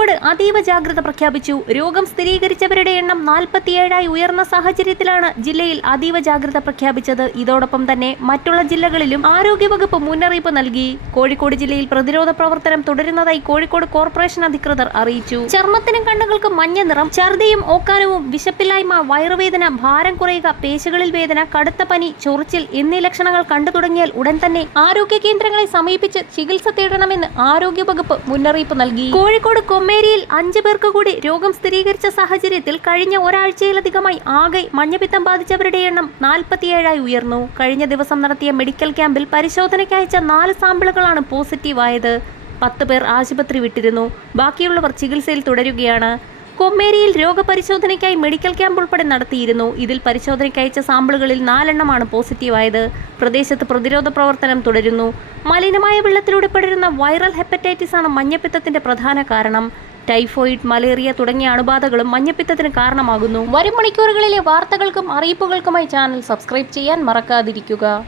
mejor അതീവ ജാഗ്രത പ്രഖ്യാപിച്ചു. രോഗം സ്ഥിരീകരിച്ചവരുടെ എണ്ണം നാൽപ്പത്തിയേഴായി ഉയർന്ന സാഹചര്യത്തിലാണ് ജില്ലയിൽ അതീവ ജാഗ്രത പ്രഖ്യാപിച്ചത്. ഇതോടൊപ്പം തന്നെ മറ്റുള്ള ജില്ലകളിലും ആരോഗ്യവകുപ്പ് മുന്നറിയിപ്പ് നൽകി. കോഴിക്കോട് ജില്ലയിൽ പ്രതിരോധ പ്രവർത്തനം തുടരുന്നതായി കോഴിക്കോട് കോർപ്പറേഷൻ അധികൃതർ അറിയിച്ചു. ചർമ്മത്തിനും കണ്ണുകൾക്ക് മഞ്ഞ നിറം ഛർദിയും ഓക്കാനവും വിശപ്പില്ലായ്മ വയറുവേദന ഭാരം കുറയുക പേശികളിൽ വേദന കടുത്ത പനി ചൊറിച്ചിൽ എന്നീ ലക്ഷണങ്ങൾ കണ്ടു തുടങ്ങിയാൽ ഉടൻ തന്നെ ആരോഗ്യ കേന്ദ്രങ്ങളെ സമീപിച്ച് ചികിത്സ തേടണമെന്ന് ആരോഗ്യവകുപ്പ് മുന്നറിയിപ്പ് നൽകി. കോഴിക്കോട് കൊമ്മേരിയിൽ അഞ്ചു പേർക്ക് കൂടി രോഗം സ്ഥിരീകരിച്ച സാഹചര്യത്തിൽ കഴിഞ്ഞ ഒരാഴ്ചയിലധികമായി ആകെ മഞ്ഞപിത്തം ബാധിച്ചവരുടെ എണ്ണം നാൽപ്പത്തിയേഴായി ഉയർന്നു. കഴിഞ്ഞ ദിവസം നടത്തിയ മെഡിക്കൽ ക്യാമ്പിൽ പരിശോധനയ്ക്ക് അയച്ച നാല് സാമ്പിളുകളാണ് പോസിറ്റീവായത്. പത്ത് പേർ ആശുപത്രി വിട്ടിരുന്നു. ബാക്കിയുള്ളവർ ചികിത്സയിൽ തുടരുകയാണ്. കൊമ്മേരിയിൽ രോഗപരിശോധനയ്ക്കായി മെഡിക്കൽ ക്യാമ്പ് ഉൾപ്പെടെ നടത്തിയിരുന്നു. ഇതിൽ പരിശോധനയ്ക്ക് അയച്ച സാമ്പിളുകളിൽ നാലെണ്ണമാണ് പോസിറ്റീവായത്. പ്രദേശത്ത് പ്രതിരോധ പ്രവർത്തനം തുടരുന്നു. മലിനമായ വെള്ളത്തിലൂടെ പടരുന്ന വൈറൽ ഹെപ്പറ്റൈറ്റിസ് ആണ് മഞ്ഞപ്പിത്തത്തിന്റെ പ്രധാന കാരണം. ടൈഫോയിഡ് മലേറിയ തുടങ്ങിയ അണുബാധകളും മഞ്ഞപ്പിത്തത്തിന് കാരണമാകുന്നു. വരും മണിക്കൂറുകളിലെ വാർത്തകൾക്കും അറിയിപ്പുകൾക്കുമായി ചാനൽ സബ്സ്ക്രൈബ് ചെയ്യാൻ മറക്കാതിരിക്കുക.